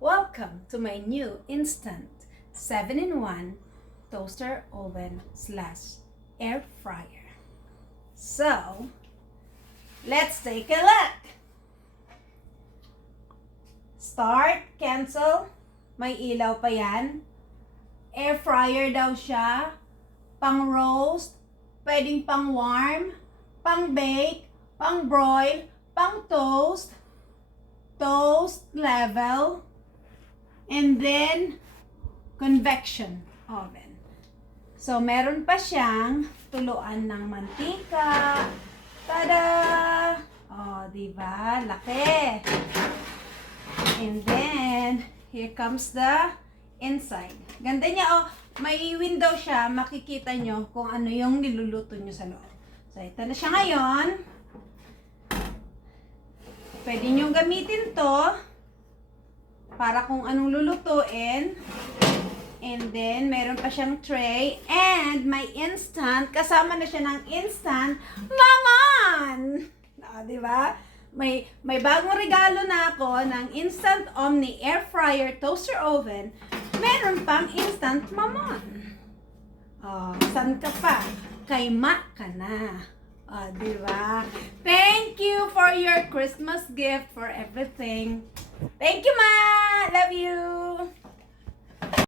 Welcome to my new instant 7-in-1 toaster oven / air fryer. So, let's take a look. Start, cancel. May ilaw pa yan. Air fryer daw siya. Pang roast, pwedeng pang warm, pang bake, pang broil, pang toast, toast level, and then convection oven. So, meron pa siyang tuluan ng mantika. Tada! Oh, diba? Laki. And then, here comes the inside. Ganda niya, oh. May window siya. Makikita nyo kung ano yung niluluto nyo sa loob. So, ito na siya ngayon. Pwede nyo gamitin to para kung anong lulutuin. And then, meron pa siyang tray. And may instant. Kasama na siya ng instant mangan! Diba? May bagong regalo na ako ng instant OMNI air fryer toaster oven. Meron pang instant mamon. San ka pa? Kay Ma ka na. Diba? Thank you for your Christmas gift, for everything. Thank you, Ma! Love you!